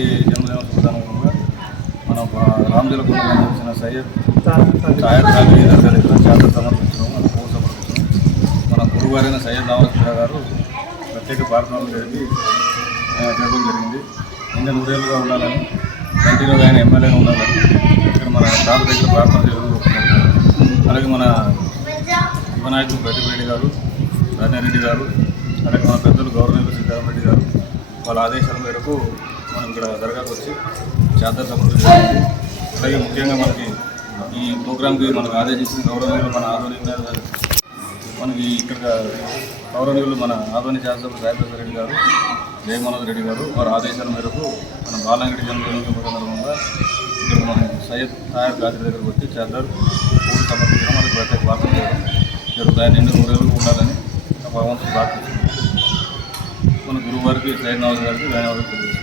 గారి జన్మదిన సందర్భంగా మన రామజలకు వచ్చిన సయ్యద్ ఛాయర్ కాలనీ దగ్గర దగ్గర సమర్పించడం మన పూజ సమర్పించడం. మన గురువారైన సయ్యద్ నామకృష్ణ గారు ప్రత్యేక ప్రార్థనలు జరిపి జరగడం జరిగింది. ఇంకా నూరేళ్ళుగా ఉండాలని కంటిన్యూగా ఆయన ఎమ్మెల్యేగా ఉండాలని ఇక్కడ మన తాత దగ్గర ప్రార్థన జరుగుతున్నారు అలాగే మన యువనాయకులు ప్రతిరెడ్డి గారు రాజారెడ్డి గారు అలాగే మన పెద్దలు గవర్నర్ సిద్ధారెడ్డి గారు వాళ్ళ ఆదేశాల మేరకు మనం ఇక్కడ దర్గాకు వచ్చి చాదర్ జరిగింది అలాగే ముఖ్యంగా మనకి ఈ ప్రోగ్రామ్కి మనకు ఆదేశించిన గౌరవనీయులు మన ఆధ్వర్యంగా మనకి ఇక్కడ గౌరవనీయులు మన ఆధునిక శాసనసభ సాయిప్రసాద్ రెడ్డి గారు జయమోహన్ రెడ్డి గారు వారి ఆదేశాల మేరకు మన బాలంగడి జన్మదినోత్సవం సందర్భంగా ఇక్కడ మనం సయ్యద్ తాయర్ గాది దగ్గరకు వచ్చి చేద్దారు పూలు సమర్పించడం మనకి ప్రత్యేక వార్తలు చేయడం జరుగుతాయి నిండు నూరేళ్ళు ఉండాలని ఆ భగవంతుడు ప్రార్థిస్తున్నాం మన గురువు గారికి సయ్యద్ నవాజ్ గారికి ధన్యవాదాలు తెలియజేస్తాం